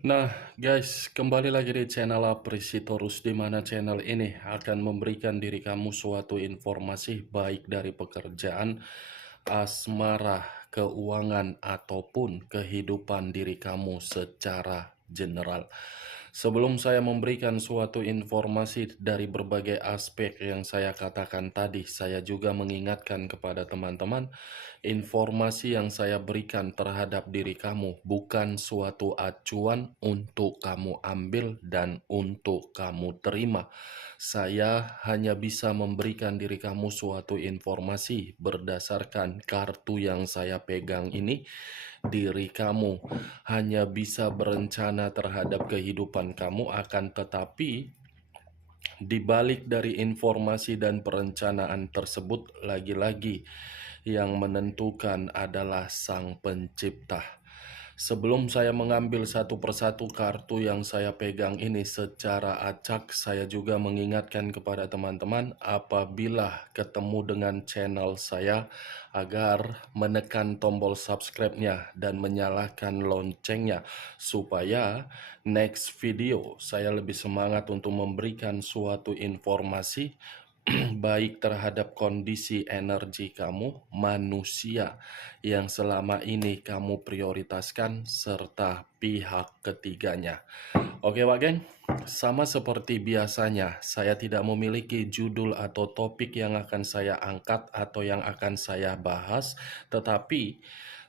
Nah, guys, kembali lagi di channel Apresitorus, di mana channel ini akan memberikan diri kamu suatu informasi baik dari pekerjaan, asmara, keuangan, ataupun kehidupan diri kamu secara general. Sebelum saya memberikan suatu informasi dari berbagai aspek yang saya katakan tadi, saya juga mengingatkan kepada teman-teman, informasi yang saya berikan terhadap diri kamu bukan suatu acuan untuk kamu ambil dan untuk kamu terima. Saya hanya bisa memberikan diri kamu suatu informasi berdasarkan kartu yang saya pegang ini. Diri kamu hanya bisa berencana terhadap kehidupan kamu, akan tetapi di balik dari informasi dan perencanaan tersebut, lagi-lagi yang menentukan adalah Sang Pencipta. Sebelum saya mengambil satu persatu kartu yang saya pegang ini secara acak, saya juga mengingatkan kepada teman-teman apabila ketemu dengan channel saya agar menekan tombol subscribe-nya dan menyalakan loncengnya supaya next video saya lebih semangat untuk memberikan suatu informasi baik terhadap kondisi energi kamu, manusia yang selama ini kamu prioritaskan, serta pihak ketiganya. Oke Pak Geng, sama seperti biasanya, saya tidak memiliki judul atau topik yang akan saya angkat atau yang akan saya bahas, tetapi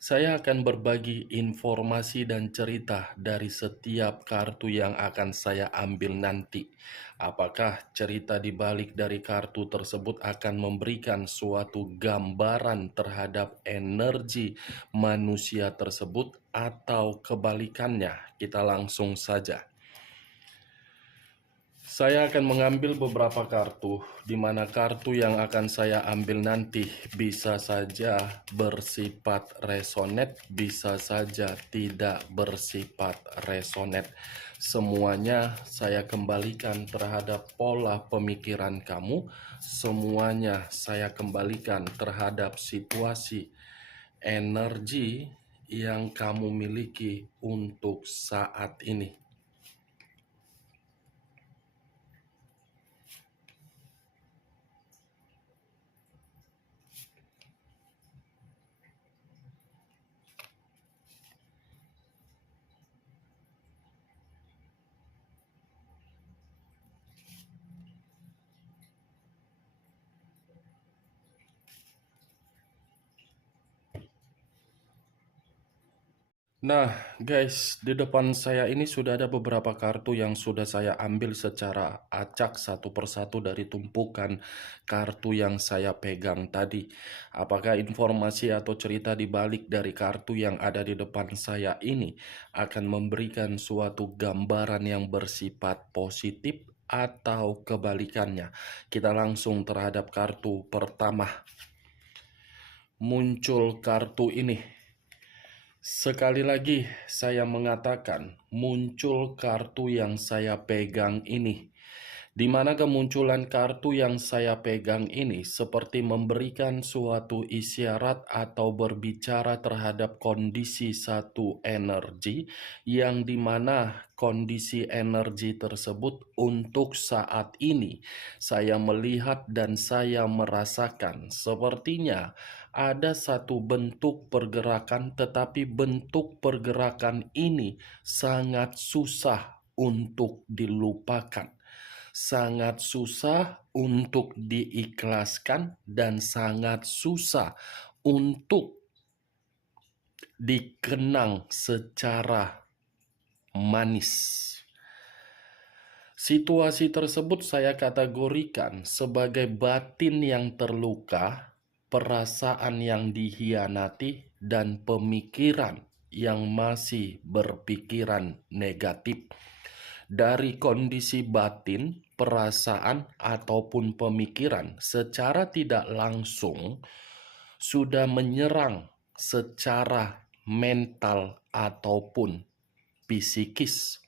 saya akan berbagi informasi dan cerita dari setiap kartu yang akan saya ambil nanti. Apakah cerita di balik dari kartu tersebut akan memberikan suatu gambaran terhadap energi manusia tersebut atau kebalikannya? Kita langsung saja. Saya akan mengambil beberapa kartu, di mana kartu yang akan saya ambil nanti bisa saja bersifat resonate, bisa saja tidak bersifat resonate. Semuanya saya kembalikan terhadap pola pemikiran kamu, semuanya saya kembalikan terhadap situasi energi yang kamu miliki untuk saat ini. Nah, guys, di depan saya ini sudah ada beberapa kartu yang sudah saya ambil secara acak satu persatu dari tumpukan kartu yang saya pegang tadi. Apakah informasi atau cerita di balik dari kartu yang ada di depan saya ini akan memberikan suatu gambaran yang bersifat positif atau kebalikannya? Kita langsung terhadap kartu pertama. Muncul kartu ini. Sekali lagi saya mengatakan, muncul kartu yang saya pegang ini, di mana kemunculan kartu yang saya pegang ini seperti memberikan suatu isyarat atau berbicara terhadap kondisi satu energi, yang dimana kondisi energi tersebut untuk saat ini saya melihat dan saya merasakan sepertinya ada satu bentuk pergerakan, tetapi bentuk pergerakan ini sangat susah untuk dilupakan, sangat susah untuk diikhlaskan, dan sangat susah untuk dikenang secara manis. Situasi tersebut saya kategorikan sebagai batin yang terluka, perasaan yang dikhianati, dan pemikiran yang masih berpikiran negatif. Dari kondisi batin, perasaan, ataupun pemikiran secara tidak langsung sudah menyerang secara mental ataupun psikis.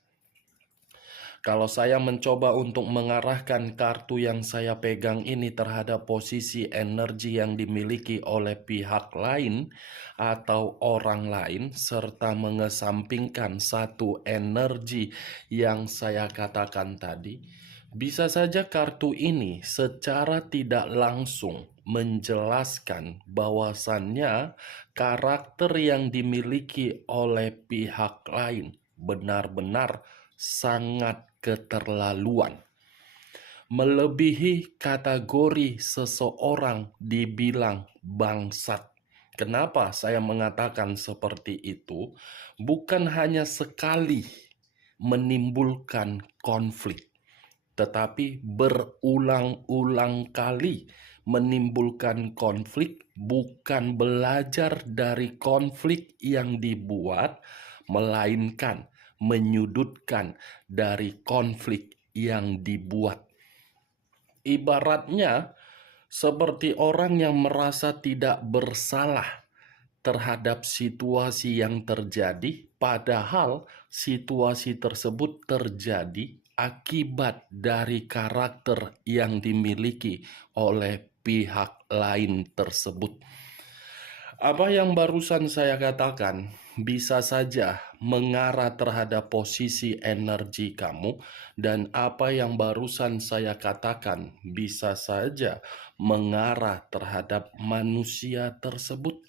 Kalau saya mencoba untuk mengarahkan kartu yang saya pegang ini terhadap posisi energi yang dimiliki oleh pihak lain atau orang lain, serta mengesampingkan satu energi yang saya katakan tadi, bisa saja kartu ini secara tidak langsung menjelaskan bahwasannya karakter yang dimiliki oleh pihak lain benar-benar sangat keterlaluan, melebihi kategori seseorang dibilang bangsat. Kenapa saya mengatakan seperti itu? Bukan hanya sekali menimbulkan konflik, tetapi berulang-ulang kali menimbulkan konflik, bukan belajar dari konflik yang dibuat, melainkan menyudutkan dari konflik yang dibuat. Ibaratnya seperti orang yang merasa tidak bersalah terhadap situasi yang terjadi, padahal situasi tersebut terjadi akibat dari karakter yang dimiliki oleh pihak lain tersebut. Apa yang barusan saya katakan bisa saja mengarah terhadap posisi energi kamu, dan apa yang barusan saya katakan bisa saja mengarah terhadap manusia tersebut.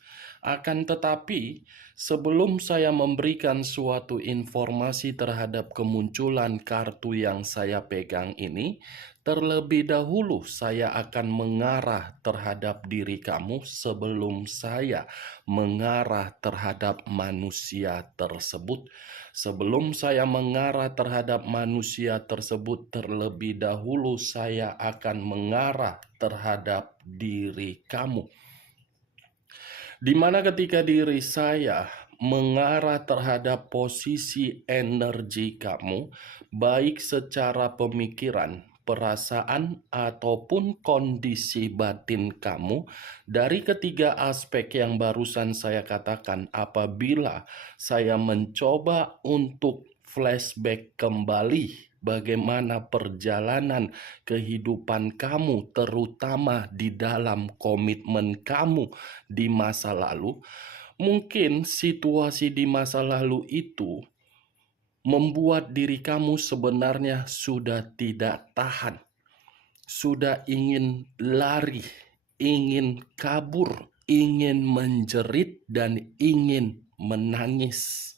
Akan tetapi, sebelum saya memberikan suatu informasi terhadap kemunculan kartu yang saya pegang ini, terlebih dahulu saya akan mengarah terhadap diri kamu sebelum saya mengarah terhadap manusia tersebut. Sebelum saya mengarah terhadap manusia tersebut, terlebih dahulu saya akan mengarah terhadap diri kamu. Di mana ketika diri saya mengarah terhadap posisi energi kamu, baik secara pemikiran, perasaan, ataupun kondisi batin kamu, dari ketiga aspek yang barusan saya katakan, apabila saya mencoba untuk flashback kembali bagaimana perjalanan kehidupan kamu, terutama di dalam komitmen kamu di masa lalu, mungkin situasi di masa lalu itu membuat diri kamu sebenarnya sudah tidak tahan, sudah ingin lari, ingin kabur, ingin menjerit, dan ingin menangis.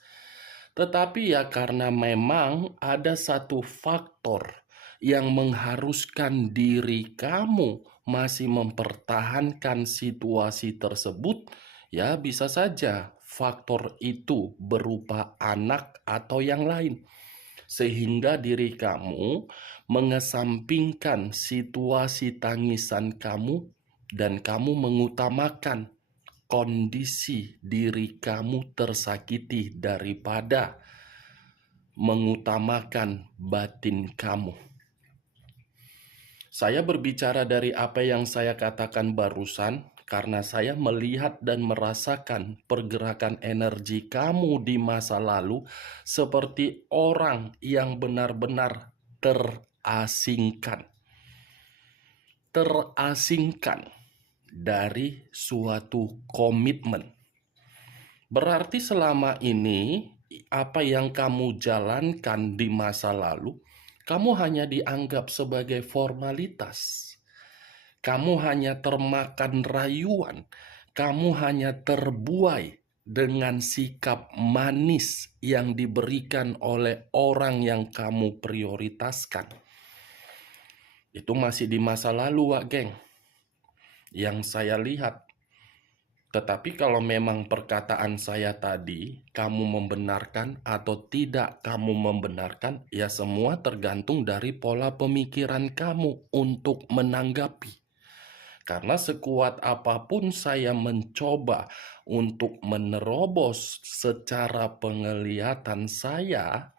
Tetapi ya karena memang ada satu faktor yang mengharuskan diri kamu masih mempertahankan situasi tersebut, ya bisa saja faktor itu berupa anak atau yang lain. Sehingga diri kamu mengesampingkan situasi tangisan kamu dan kamu mengutamakan kondisi diri kamu tersakiti daripada mengutamakan batin kamu. Saya berbicara dari apa yang saya katakan barusan karena saya melihat dan merasakan pergerakan energi kamu di masa lalu seperti orang yang benar-benar terasingkan. Terasingkan dari suatu komitmen. Berarti selama ini apa yang kamu jalankan di masa lalu, kamu hanya dianggap sebagai formalitas. Kamu hanya termakan rayuan, kamu hanya terbuai dengan sikap manis yang diberikan oleh orang yang kamu prioritaskan. Itu masih di masa lalu, Wak Geng, yang saya lihat. Tetapi kalau memang perkataan saya tadi kamu membenarkan atau tidak kamu membenarkan, ya semua tergantung dari pola pemikiran kamu untuk menanggapi. Karena sekuat apapun saya mencoba untuk menerobos secara penglihatan saya,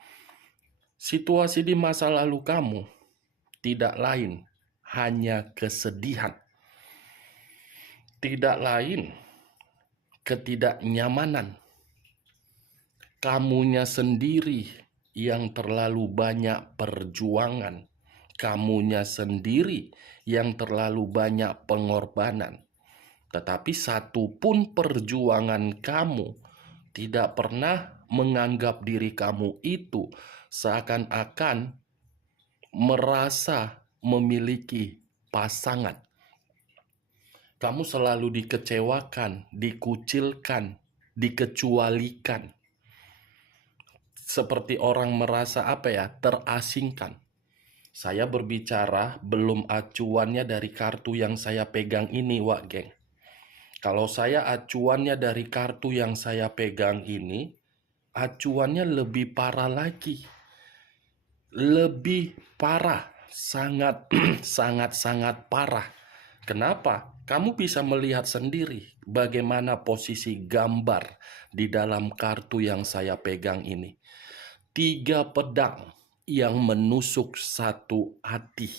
situasi di masa lalu kamu tidak lain hanya kesedihan. Tidak lain ketidaknyamanan. Kamunya sendiri yang terlalu banyak perjuangan, kamunya sendiri yang terlalu banyak pengorbanan. Tetapi satu pun perjuangan kamu tidak pernah menganggap diri kamu itu seakan-akan merasa memiliki pasangan. Kamu selalu dikecewakan, dikucilkan, dikecualikan. Seperti orang merasa terasingkan. Saya berbicara belum acuannya dari kartu yang saya pegang ini, Wak Geng. Kalau saya acuannya dari kartu yang saya pegang ini, acuannya lebih parah lagi. Lebih parah, sangat sangat parah. Kenapa? Kamu bisa melihat sendiri bagaimana posisi gambar di dalam kartu yang saya pegang ini. 3 pedang yang menusuk satu hati.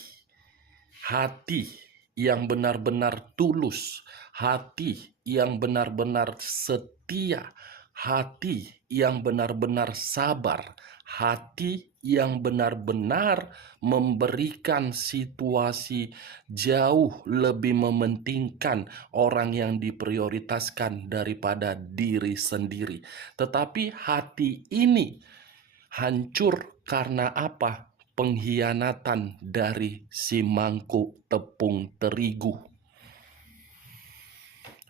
Hati yang benar-benar tulus, hati yang benar-benar setia, hati yang benar-benar sabar, hati yang benar-benar memberikan situasi jauh lebih mementingkan orang yang diprioritaskan daripada diri sendiri. Tetapi hati ini hancur karena apa? Pengkhianatan dari si mangkuk tepung terigu.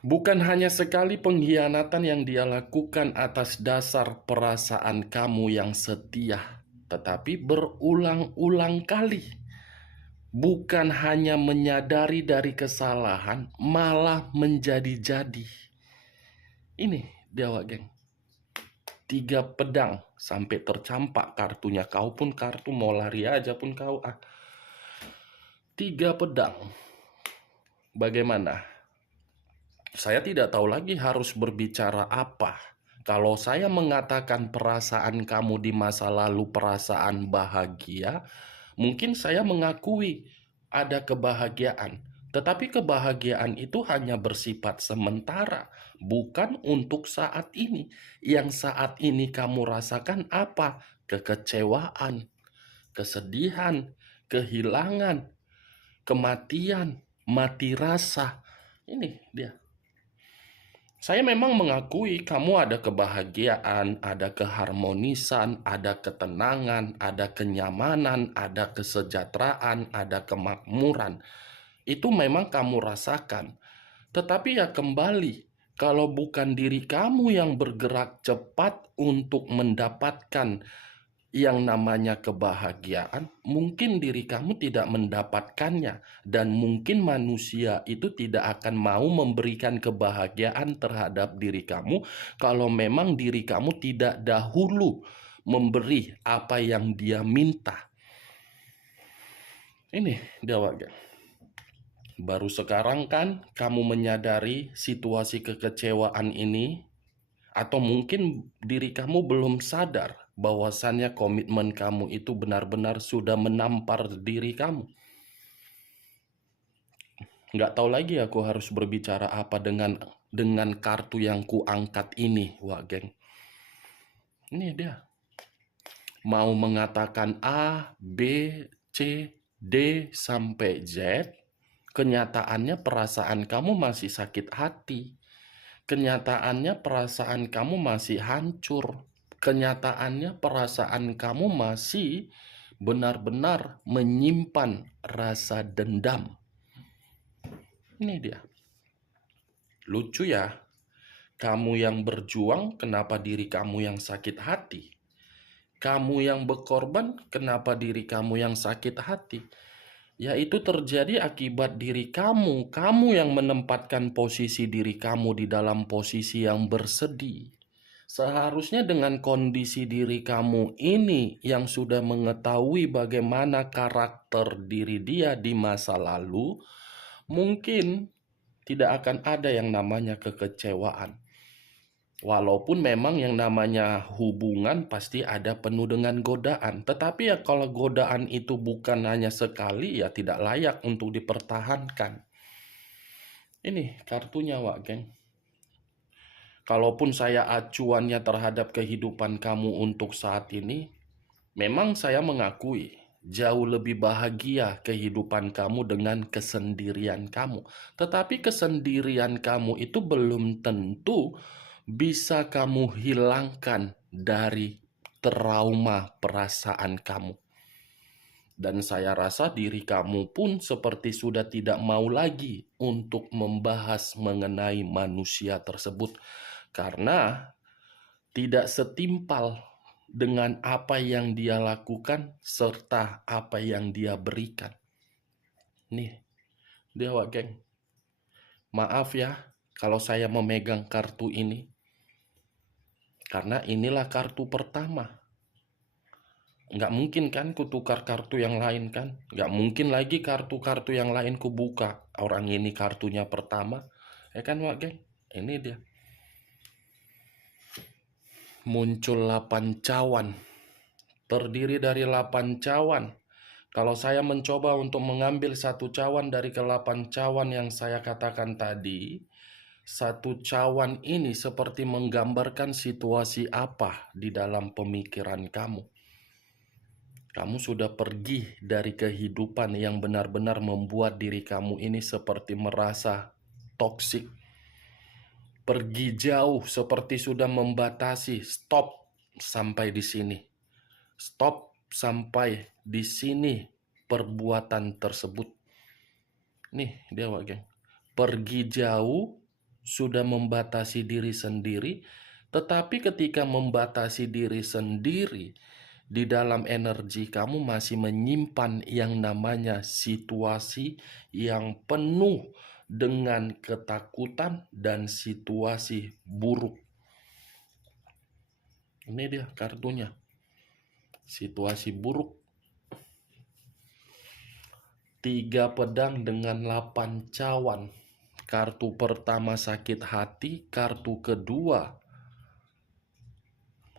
Bukan hanya sekali pengkhianatan yang dia lakukan atas dasar perasaan kamu yang setia, tetapi berulang-ulang kali. Bukan hanya menyadari dari kesalahan, malah menjadi-jadi. Ini dia, Wak Geng. 3 pedang sampai tercampak kartunya. Kau pun kartu mau lari aja pun kau. 3 pedang. Bagaimana? Saya tidak tahu lagi harus berbicara apa. Kalau saya mengatakan perasaan kamu di masa lalu perasaan bahagia, mungkin saya mengakui ada kebahagiaan. Tetapi kebahagiaan itu hanya bersifat sementara, bukan untuk saat ini. Yang saat ini kamu rasakan apa? Kekecewaan, kesedihan, kehilangan, kematian, mati rasa. Ini dia. Saya memang mengakui kamu ada kebahagiaan, ada keharmonisan, ada ketenangan, ada kenyamanan, ada kesejahteraan, ada kemakmuran. Itu memang kamu rasakan. Tetapi ya kembali, kalau bukan diri kamu yang bergerak cepat untuk mendapatkan yang namanya kebahagiaan, mungkin diri kamu tidak mendapatkannya, dan mungkin manusia itu tidak akan mau memberikan kebahagiaan terhadap diri kamu kalau memang diri kamu tidak dahulu memberi apa yang dia minta. Ini dia, warga. Baru sekarang kan kamu menyadari situasi kekecewaan ini, atau mungkin diri kamu belum sadar bahwasannya komitmen kamu itu benar-benar sudah menampar diri kamu. Nggak tahu lagi aku harus berbicara apa dengan kartu yang kuangkat ini, Wak Geng. Ini dia. Mau mengatakan A, B, C, D, sampai Z, kenyataannya perasaan kamu masih sakit hati. Kenyataannya perasaan kamu masih hancur. Kenyataannya perasaan kamu masih benar-benar menyimpan rasa dendam. Ini dia. Lucu ya. Kamu yang berjuang, kenapa diri kamu yang sakit hati? Kamu yang berkorban, kenapa diri kamu yang sakit hati? Yaitu terjadi akibat diri kamu. Kamu yang menempatkan posisi diri kamu di dalam posisi yang bersedih. Seharusnya dengan kondisi diri kamu ini yang sudah mengetahui bagaimana karakter diri dia di masa lalu, mungkin tidak akan ada yang namanya kekecewaan. Walaupun memang yang namanya hubungan pasti ada penuh dengan godaan. Tetapi ya kalau godaan itu bukan hanya sekali, ya tidak layak untuk dipertahankan. Ini kartunya, Wak Geng. Kalaupun saya acuannya terhadap kehidupan kamu untuk saat ini, Memang saya mengakui jauh lebih bahagia kehidupan kamu dengan kesendirian kamu. Tetapi kesendirian kamu itu belum tentu bisa kamu hilangkan dari trauma perasaan kamu. Dan saya rasa diri kamu pun seperti sudah tidak mau lagi untuk membahas mengenai manusia tersebut. Karena tidak setimpal dengan apa yang dia lakukan serta apa yang dia berikan. Nih, dia wak geng. Maaf ya kalau saya memegang kartu ini. Karena inilah kartu pertama. Nggak mungkin kan ku tukar kartu yang lain kan? Nggak mungkin lagi kartu-kartu yang lain ku buka. Orang ini kartunya pertama. Ya kan wak geng? Ini dia. Muncul 8 cawan. Terdiri dari 8 cawan. Kalau saya mencoba untuk mengambil satu cawan dari ke-8 cawan yang saya katakan tadi, satu cawan ini seperti menggambarkan situasi apa di dalam pemikiran kamu. Kamu sudah pergi dari kehidupan yang benar-benar membuat diri kamu ini seperti merasa toksik. Pergi jauh seperti sudah membatasi, stop sampai di sini. Stop sampai di sini perbuatan tersebut. Nih dia wak geng. Pergi jauh sudah membatasi diri sendiri, tetapi ketika membatasi diri sendiri, di dalam energi kamu masih menyimpan yang namanya situasi yang penuh dengan ketakutan dan situasi buruk. Ini dia kartunya. Situasi buruk. 3 pedang dengan 8 cawan. Kartu pertama sakit hati, kartu kedua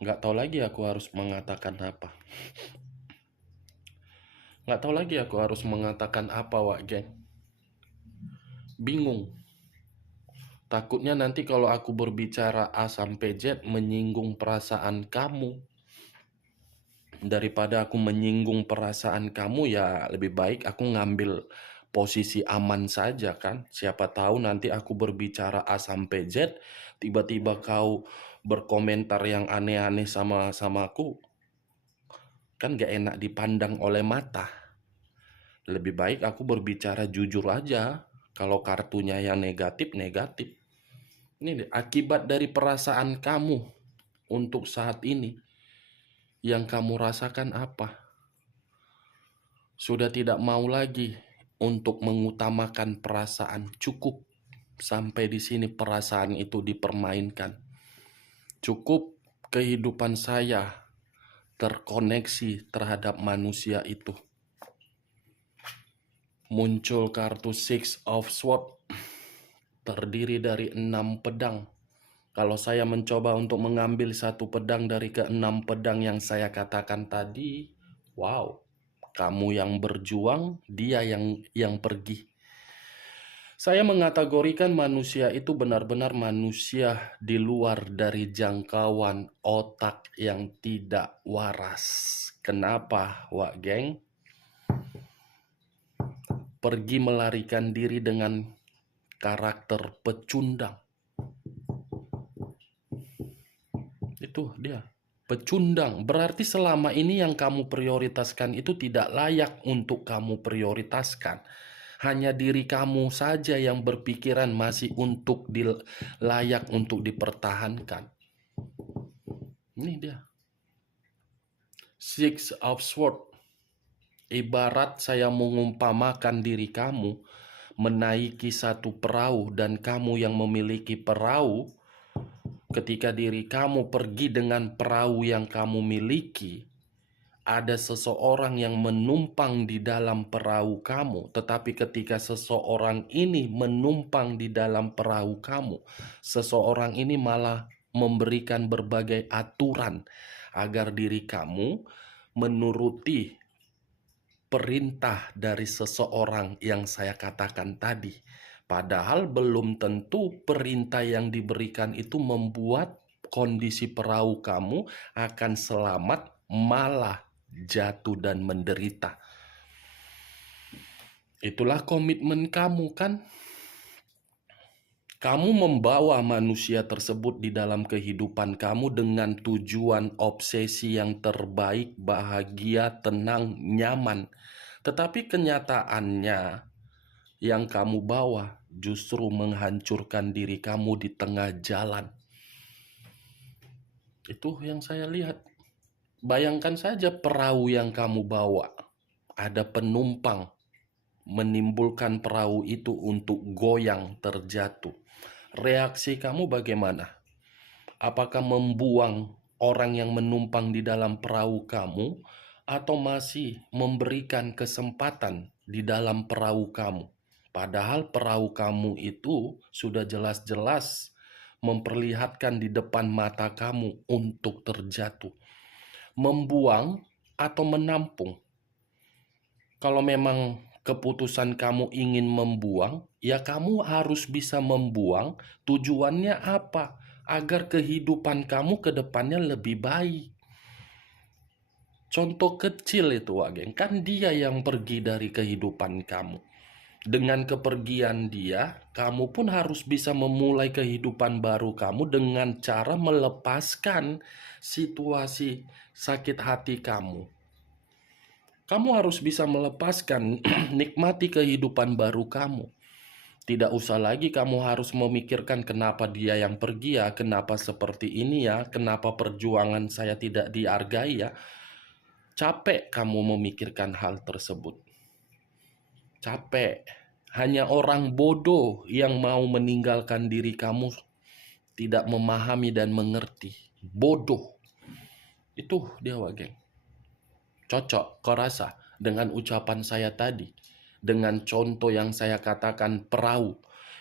nggak tahu lagi aku harus mengatakan apa. Nggak tahu lagi aku harus mengatakan apa wak geng. Bingung. Takutnya nanti kalau aku berbicara A sampai Z menyinggung perasaan kamu. Daripada aku menyinggung perasaan kamu, ya lebih baik aku ngambil posisi aman saja kan. Siapa tahu nanti aku berbicara A sampai Z, tiba-tiba kau berkomentar yang aneh-aneh sama aku. Kan gak enak dipandang oleh mata. Lebih baik aku berbicara jujur aja. Kalau kartunya yang negatif, negatif. Ini akibat dari perasaan kamu untuk saat ini. Yang kamu rasakan apa? Sudah tidak mau lagi untuk mengutamakan perasaan. Cukup sampai di sini perasaan itu dipermainkan. Cukup kehidupan saya terkoneksi terhadap manusia itu. Muncul kartu Six of Swords. Terdiri dari 6 pedang. Kalau saya mencoba untuk mengambil satu pedang dari ke-6 pedang yang saya katakan tadi, wow, kamu yang berjuang, dia yang pergi. Saya mengategorikan manusia itu benar-benar manusia di luar dari jangkauan otak yang tidak waras. Kenapa, wak geng? Pergi melarikan diri dengan karakter pecundang. Itu dia. Pecundang. Berarti selama ini yang kamu prioritaskan itu tidak layak untuk kamu prioritaskan. Hanya diri kamu saja yang berpikiran masih layak untuk dipertahankan. Ini dia. Six of Swords. Ibarat saya mengumpamakan diri kamu menaiki satu perahu dan kamu yang memiliki perahu. Ketika diri kamu pergi dengan perahu yang kamu miliki, ada seseorang yang menumpang di dalam perahu kamu. Tetapi ketika seseorang ini menumpang di dalam perahu kamu, seseorang ini malah memberikan berbagai aturan agar diri kamu menuruti perintah dari seseorang yang saya katakan tadi. Padahal belum tentu perintah yang diberikan itu membuat kondisi perahu kamu akan selamat, malah jatuh dan menderita. Itulah komitmen kamu kan? Kamu membawa manusia tersebut di dalam kehidupan kamu dengan tujuan obsesi yang terbaik, bahagia, tenang, nyaman. Tetapi kenyataannya yang kamu bawa justru menghancurkan diri kamu di tengah jalan. Itu yang saya lihat. Bayangkan saja perahu yang kamu bawa. Ada penumpang, menimbulkan perahu itu untuk goyang terjatuh. Reaksi kamu bagaimana? Apakah membuang orang yang menumpang di dalam perahu kamu, atau masih memberikan kesempatan di dalam perahu kamu? Padahal perahu kamu itu sudah jelas-jelas memperlihatkan di depan mata kamu untuk terjatuh. Membuang atau menampung? Kalau memang keputusan kamu ingin membuang, ya kamu harus bisa membuang. Tujuannya apa? Agar kehidupan kamu ke depannya lebih baik. Contoh kecil itu, Wageng. Kan dia yang pergi dari kehidupan kamu. Dengan kepergian dia, kamu pun harus bisa memulai kehidupan baru kamu dengan cara melepaskan situasi sakit hati kamu. Kamu harus bisa melepaskan, nikmati kehidupan baru kamu. Tidak usah lagi kamu harus memikirkan kenapa dia yang pergi ya, kenapa seperti ini ya, kenapa perjuangan saya tidak dihargai ya. Capek kamu memikirkan hal tersebut. Capek. Hanya orang bodoh yang mau meninggalkan diri kamu, tidak memahami dan mengerti. Bodoh. Itu dia, Wageng. Cocok, kau rasa, dengan ucapan saya tadi, dengan contoh yang saya katakan perahu.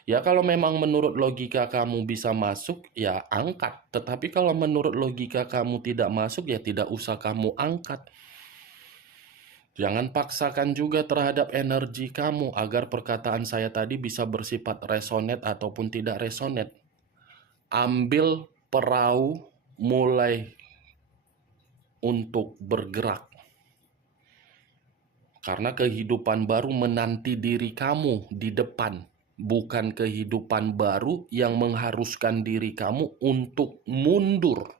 Ya kalau memang menurut logika kamu bisa masuk, ya angkat. Tetapi kalau menurut logika kamu tidak masuk, ya tidak usah kamu angkat. Jangan paksakan juga terhadap energi kamu agar perkataan saya tadi bisa bersifat resonate ataupun tidak resonate. Ambil perahu mulai untuk bergerak. Karena kehidupan baru menanti diri kamu di depan, bukan kehidupan baru yang mengharuskan diri kamu untuk mundur,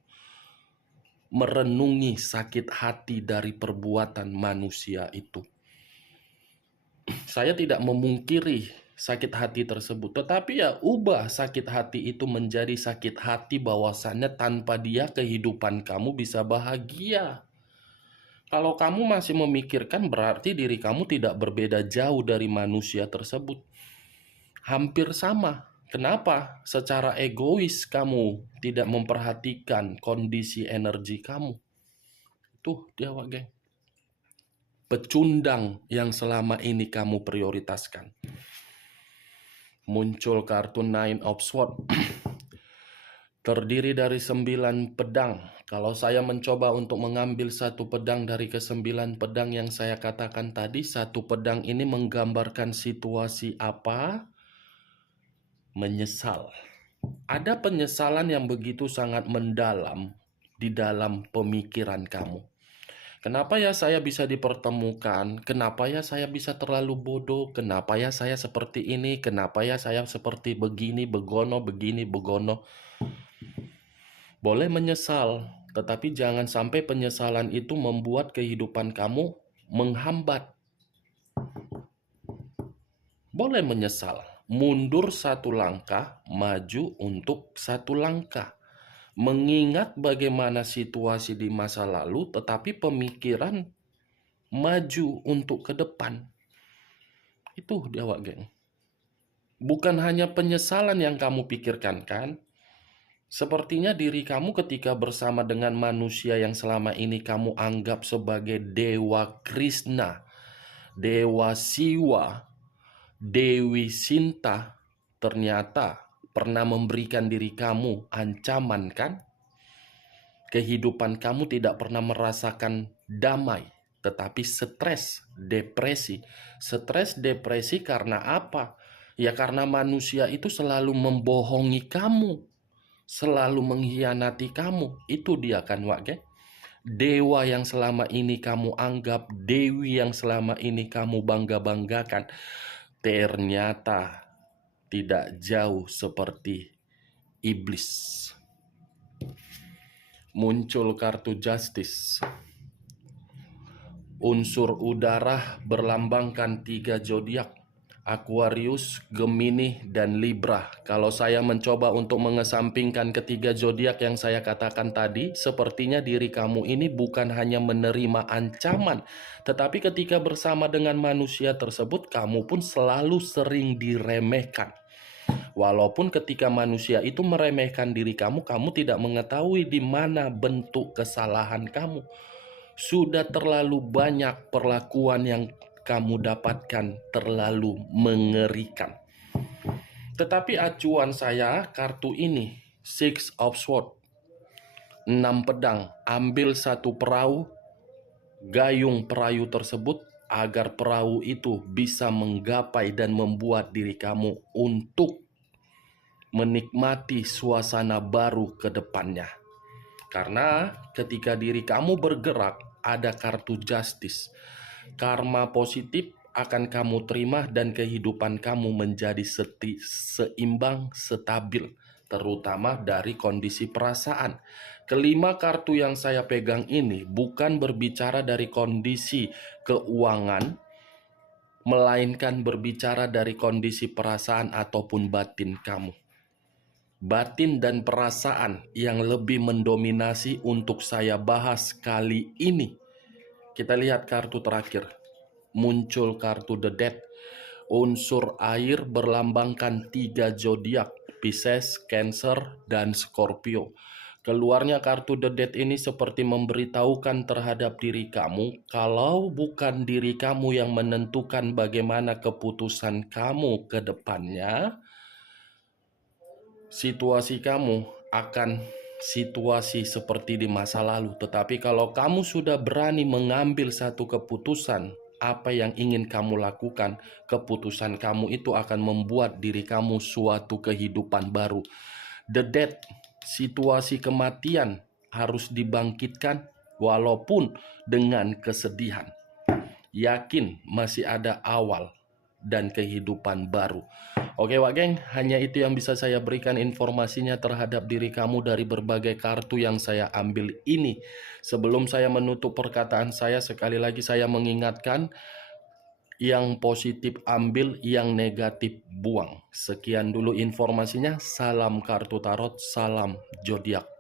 merenungi sakit hati dari perbuatan manusia itu. Saya tidak memungkiri sakit hati tersebut, tetapi ya ubah sakit hati itu menjadi sakit hati bahwasannya tanpa dia kehidupan kamu bisa bahagia. Kalau kamu masih memikirkan, berarti diri kamu tidak berbeda jauh dari manusia tersebut. Hampir sama. Kenapa? Secara egois kamu tidak memperhatikan kondisi energi kamu. Tuh dia, Wageng. Pecundang yang selama ini kamu prioritaskan. Muncul kartu Nine of Swords. Terdiri dari 9 pedang. Kalau saya mencoba untuk mengambil satu pedang dari ke-9 pedang yang saya katakan tadi, satu pedang ini menggambarkan situasi apa? Menyesal. Ada penyesalan yang begitu sangat mendalam di dalam pemikiran kamu. Kenapa ya saya bisa dipertemukan? Kenapa ya saya bisa terlalu bodoh? Kenapa ya saya seperti ini? Kenapa ya saya seperti begini, begono, begini, begono? Boleh menyesal, tetapi jangan sampai penyesalan itu membuat kehidupan kamu menghambat. Boleh menyesal, mundur satu langkah, maju untuk satu langkah. Mengingat bagaimana situasi di masa lalu, tetapi pemikiran maju untuk ke depan. Itu dia, Wak Geng. Bukan hanya penyesalan yang kamu pikirkan, kan? Sepertinya diri kamu ketika bersama dengan manusia yang selama ini kamu anggap sebagai Dewa Krishna, Dewa Siwa, Dewi Sinta, ternyata pernah memberikan diri kamu ancaman, kan? Kehidupan kamu tidak pernah merasakan damai, tetapi stres, depresi. Stres, depresi karena apa? Ya karena manusia itu selalu membohongi kamu, selalu mengkhianati kamu. Itu dia kan, Wak Geng. dewa yang selama ini kamu anggap, dewi yang selama ini kamu bangga-banggakan, ternyata tidak jauh seperti iblis. Muncul kartu Justice. Unsur udara berlambangkan 3 zodiak, Aquarius, Gemini, dan Libra. Kalau saya mencoba untuk mengesampingkan ketiga zodiak yang saya katakan tadi, sepertinya diri kamu ini bukan hanya menerima ancaman, tetapi ketika bersama dengan manusia tersebut, kamu pun selalu sering diremehkan. Walaupun ketika manusia itu meremehkan diri kamu, kamu tidak mengetahui di mana bentuk kesalahan kamu. Sudah terlalu banyak perlakuan yang kamu dapatkan, terlalu mengerikan. Tetapi acuan saya kartu ini, Six of Swords, 6 pedang. Ambil satu perahu, gayung perahu tersebut agar perahu itu bisa menggapai dan membuat diri kamu untuk menikmati suasana baru ke depannya. Karena ketika diri kamu bergerak, ada kartu Justice. Karma positif akan kamu terima dan kehidupan kamu menjadi seimbang, stabil, terutama dari kondisi perasaan. Kelima kartu yang saya pegang ini bukan berbicara dari kondisi keuangan, melainkan berbicara dari kondisi perasaan ataupun batin kamu. Batin dan perasaan yang lebih mendominasi untuk saya bahas kali ini. Kita lihat kartu terakhir. Muncul kartu The Death. Unsur air berlambangkan 3 zodiak, Pisces, Cancer, dan Scorpio. Keluarnya kartu The Death ini seperti memberitahukan terhadap diri kamu, kalau bukan diri kamu yang menentukan bagaimana keputusan kamu ke depannya, situasi kamu akan situasi seperti di masa lalu. Tetapi kalau kamu sudah berani mengambil satu keputusan, apa yang ingin kamu lakukan, keputusan kamu itu akan membuat diri kamu suatu kehidupan baru. The death, situasi kematian harus dibangkitkan walaupun dengan kesedihan. Yakin masih ada awal dan kehidupan baru. Oke Wak Geng, hanya itu yang bisa saya berikan informasinya terhadap diri kamu dari berbagai kartu yang saya ambil ini. Sebelum saya menutup perkataan saya, sekali lagi saya mengingatkan, yang positif ambil, yang negatif buang. Sekian dulu informasinya, salam kartu tarot, salam zodiak.